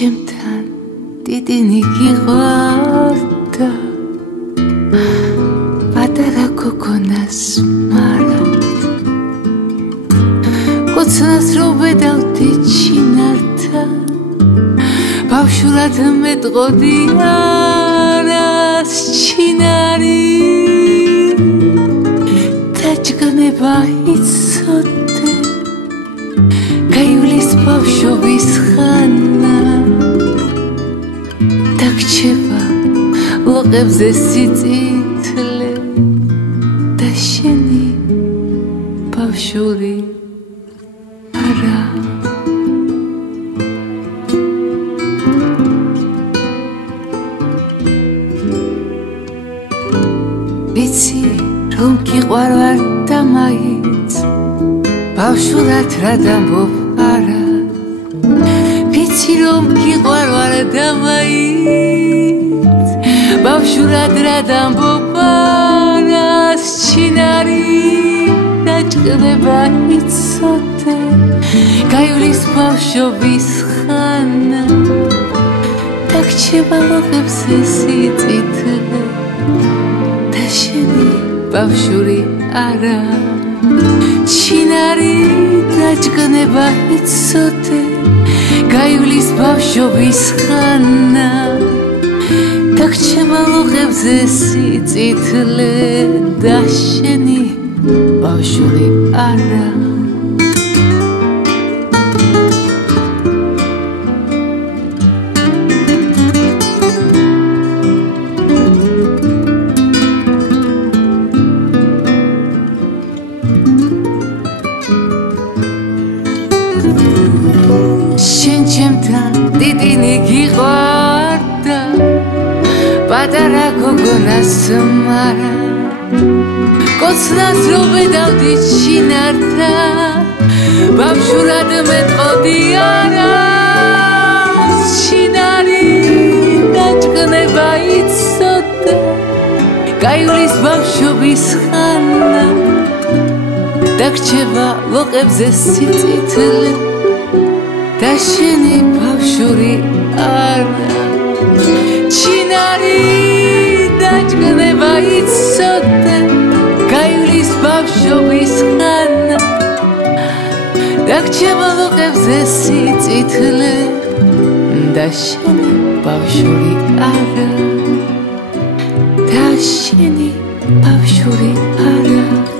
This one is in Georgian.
ჩემთან დიდინი გიყვარდა პატარა გოგონას მარად კოცნას რო ვედავდი ჩინართან ბავშვურად მეტყოდი არას ჩინარი დაჯგნება იცოდე გაივლის ბავშვობის ხანა დაგჩება ლოყებზე სიწითლე და შენი ბავშვური არა ვიცი რომ გიყვარვარ და მაინც ბავშვურად რა დამბობ არა ვიცი რომ გიყვარვარ და მაინც ბავშვურად რა დამბობ არას ჩინარი დაჭრება იცოდე გაივლის ბავშვობის ხანა დაგჩება ლოყებზე სიწითლე და შენი ბავშვური არა ჩინარი დაჯგნება იცოდე გაივლის ბავშვობის ხანა დაგჩება ლოყებზე სიწითლე და შენი ბავშვური არა შენ ჩემთან დიდინი გიყვარდა პატარა გოგონას მარად კოცნას რო ვედავდი ჩინართან ბავშვურად მეტყოდი არას ჩინარი დაჯგნება იცოდე გაივლის ბავშვობის ხანა დაგჩება ლოყებზე სიწითლე და შენი ბავშვური არა ჩინარი დაჯგნება იცოდე გაივლის ბავშვობის ხანა დაგჩება ლოყებზე სიწითლე და შენი ბავშვური არა და შენი ბავშვური არა